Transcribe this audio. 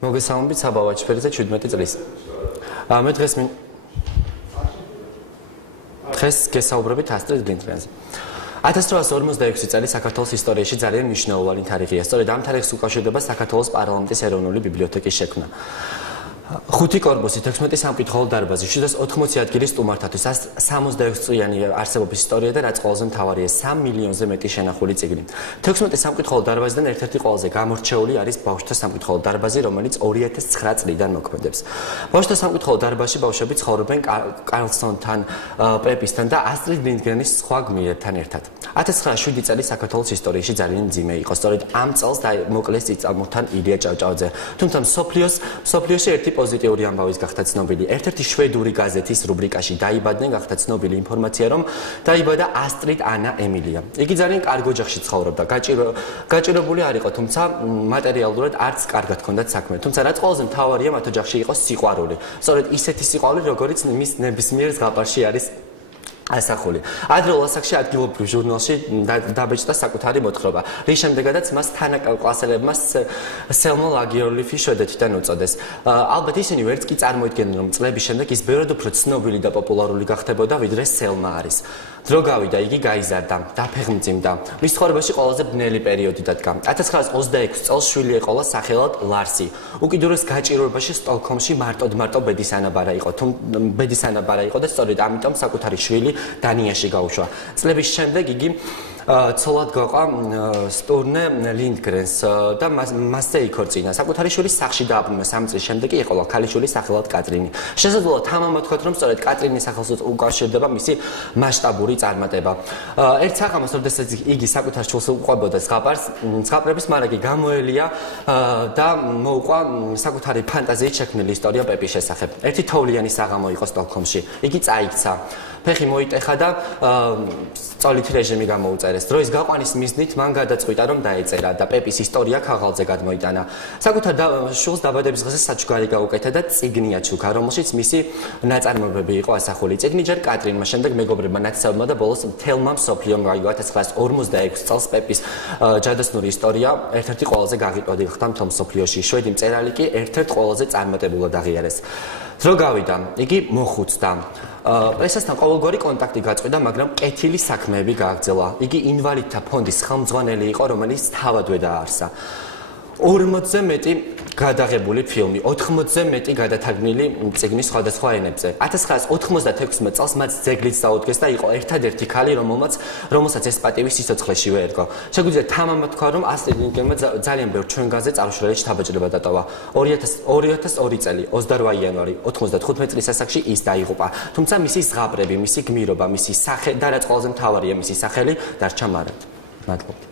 მოგესალმებით საბა ვაჩფერიძე 17 წლის. მე დღეს გესაუბრებით ასტრიდ ლინდგრენზე. 1846 წელი საქართველოს ისტორიაში ძალიან მნიშვნელოვანი თარიღია. სწორედ ამ თარიღს უკავშირდება საქართველოს პარლამენტის ეროვნული ბიბლიოთეკის შექმნა. 5 კორპუსი, 16 სამკითხველო დარბაზი, 780 ადგილის სტუმართათვის, 66 წლიანი არსებობის ისტორია და რაც ყველაზე მთავარია, 3 მილიონზე მეტი შენახული წიგნი. 16 სამკითხველო დარბაზიდან ერთ-ერთი ყველაზე გამორჩეული არის ბავშვთა სამკითხველო დარბაზი, რომელიც 2009 წლიდან მოქმედებს. ბავშვთა სამკითხველო დარბაზში ბავშვები ცხოვრობენ კარლსონთან, პრეპისთან და ასტრიდ ლინდგრენის სხვა გმირებთან ერთად. 1907 წელი საქართველოს ისტორიაში ძალიან მძიმე იყო. სწორედ ამ წელს მოკლეს წიწამურთან ილია ჭავჭავაძე. თუმცა მსოფლიოში ერთი პოზიტიური ამბავის გახდა ცნობილი. ერთ-ერთი შვედური გაზეთის რუბრიკაში დაიბადნენ გახდა ცნობილი ინფორმაცია, რომ დაიბადა ასტრიდ ანა ემილია. იგი ძალიან კარგ ოჯახში ცხოვრობდა. გაჭირებული არ იყო, თუმცა მატერიალურად არც კარგად ჰქონდათ საქმე. თუმცა რაც ყველაზე მთავარია, მათ ოჯახში იყო სიყვარული. სწორედ ისეთი სიყვარული, როგორც მის ნებისმიერ ზღაპარში არის ასახული. ადრეულ ასაკში ადგილობრივ ჟურნალში დაბეჭდა საკუთარი მოთხრობა, რის შემდეგაც მას თანაკლასელებმა სელმა ლაგიორლიფი შვედეთიდან უწოდეს. ალბათ ისინი ვერც კი წარმოიდგენენ, რომ წლების შემდეგ ის ბევრად უფრო ცნობილი და პოპულარული გახდებოდა, ვიდრე სელმა არის. დრო გავიდა, იგი გაიზარდა, დაფეხმძიმდა. მის ცხოვრებაში ყველაზე ბნელი პერიოდი დადგა. 1926 წელს შვილი ეყოლა სახელად ლარსი. უკიდურეს გაჭირვებაში სტოკჰოლმში მარტო ბედის ანაბარა იყო და სწორედ ამიტომ საკუთარი შვილი დანიაში გაუშვა. წლების შემდეგ იგი ცოლად გაყვა სტურნე ლინდგრენს და მასზე იქორწინა. საკუთარი შვილის სახლში დააბრუნა 3 წლის შემდეგ კი ეყოლა ქალიშვილი სახელად კატრინი. შესაძლოა თამამად ვთქვათ, რომ სწორედ კატრინის სახელს უკავშირდება მისი მასშტაბური წარმატება. ერთ საღამოს, როდესაც იგი საკუთარ შვილს უყვებოდა ზღაპრების მარაგი გამოელია და მოუყვა საკუთარი ფანტაზიით შექმნილი ისტორია პეპის შესახებ. ერთი თოვლიანი საღამო იყო სტოკჰოლმში. იგი წაიქცა. ფეხი მოიტეხა და სწორით რეჟიმი გამოუწერეს. დროის გაყვანის მიზნით მან გადაწყვიტა, რომ დაეწერა და პეპის ისტორია ქაღალდზე გადმოიტანა. საკუთარ შვილს დაბადების დღეზე საჩუქარი გაუკეთა და წიგნი აჩუქა, რომელშიც მისი ნაწარმოებები იყო ასახული. წიგნი ჯერ კატრინმა, შემდეგ მეგობრებმა, ნათესავებმა და ბოლოს მთელმა მსოფლიომ გაიგო. 1946 წელს პეპის ჯადოსნური ისტორია ერთ-ერთი ყველაზე გაღიტვადი ხდა მთელ მსოფლიოში. შვედი მწერალი კი ერთ-ერთ ყველაზე წარმატებულად აღიარეს. დრო გავიდა, იგი მოხუცდა. პრესასთან ყოველგვარი კონტაქტი გაწყვიტა, მაგრამ კეთილი საქმეები გააგრძელა. იგი ინვალიდთა ფონდის ხელმძღვანელი იყო, რომელიც თავადვე დააარსა. 40-ზე მეტი გადაღებული ფილმი, 80-ზე მეტი გადათარგმნილი წიგნი სხვადასხვა ენებზე. 1996 წელს მათ ძეგლიც დაუდგეს და იყო ერთადერთი ქალი, რომელსაც ეს პატივი სიცოცხლეშივე ერგო. შეგვიძლია თამამად თქვა, რომ ასტრიდ ლინდგრენმა ძალიან ბევრ ჩვენგანზე წარუშლელი შთაბეჭდება დატოვა. 2002 წელი 28 იანვარი 95 წლის ასაკში ის დაიღუპა. თუმცა მისი ზღაპრები, მისი გმირობა, მისი სახე და რაც ყველაზე მთავარია, მისი სახელი დარჩა მარად. მადლობა.